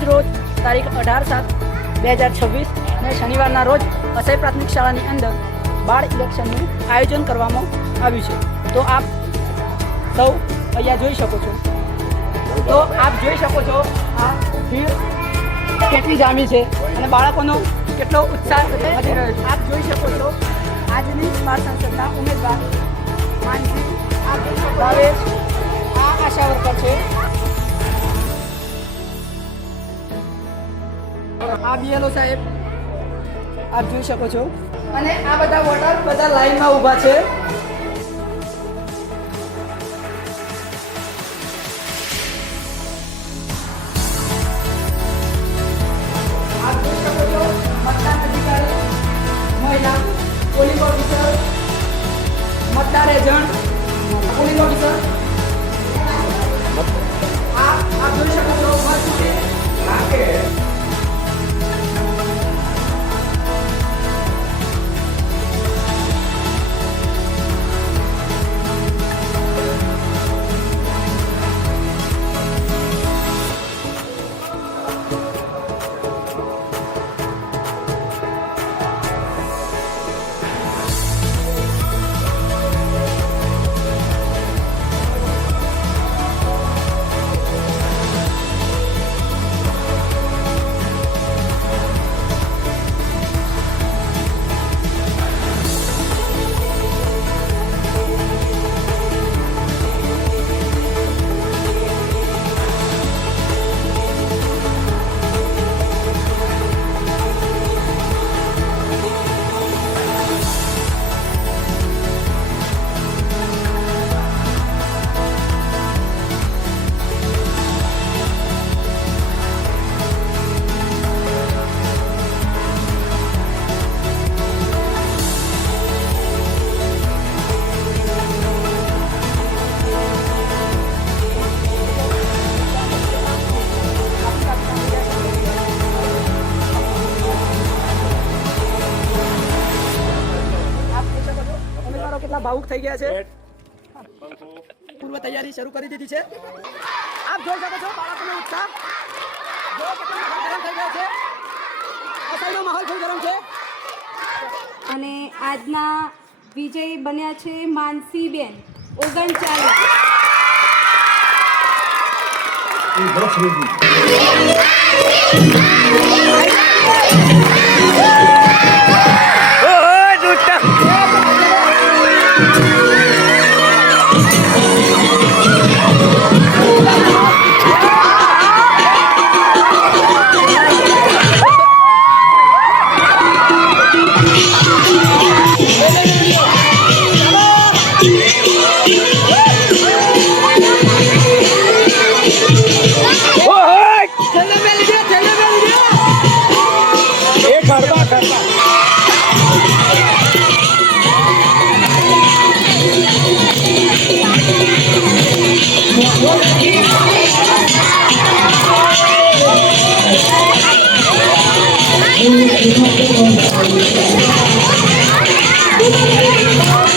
આજ રોજ તારીખ 18/7/2026 અને શનિવારના રોજ અસઈ પ્રાથમિક શાળાની અંદર બાળ ઇલેક્શનનું આયોજન કરવામાં આવ્યું છે। તો આપ સૌ અહીંયા જોઈ શકો છો। તો આપ જોઈ શકો છો આ ભીડ કેટલી જામી છે અને બાળકોનો કેટલો ઉત્સાહ વધી રહ્યો છે। આપ જોઈ શકો છો આજની બાળ સંસદના ઉમેદવાર માનસી ભાવેશ આ આશા વર્કર છે। આ બીએલઓ સાહેબ આપ જોઈ શકો છો અને આ બધા વોટર બધા લાઈનમાં ઊભા છે। આપ જોઈ શકો છો મતદાન અધિકારી, મહિલા, પોલિંગ ઓફિસર, મતદાર એજન્ટ, પોલિંગ ઓફિસર આપ જોઈ શકો છો કેટલા ભાવુક થઈ ગયા છે। પૂર્વ તૈયારી શરૂ કરી દીધી છે। આપ જોઈ શકો છો બાળકોનો ઉત્સાહ જો કેટલો ગરમ થઈ ગયો છે। અસઈનો માહોલ ખૂબ ગરમ છે અને આજના વિજય બન્યા છે માનસીબેન 39। Thank you.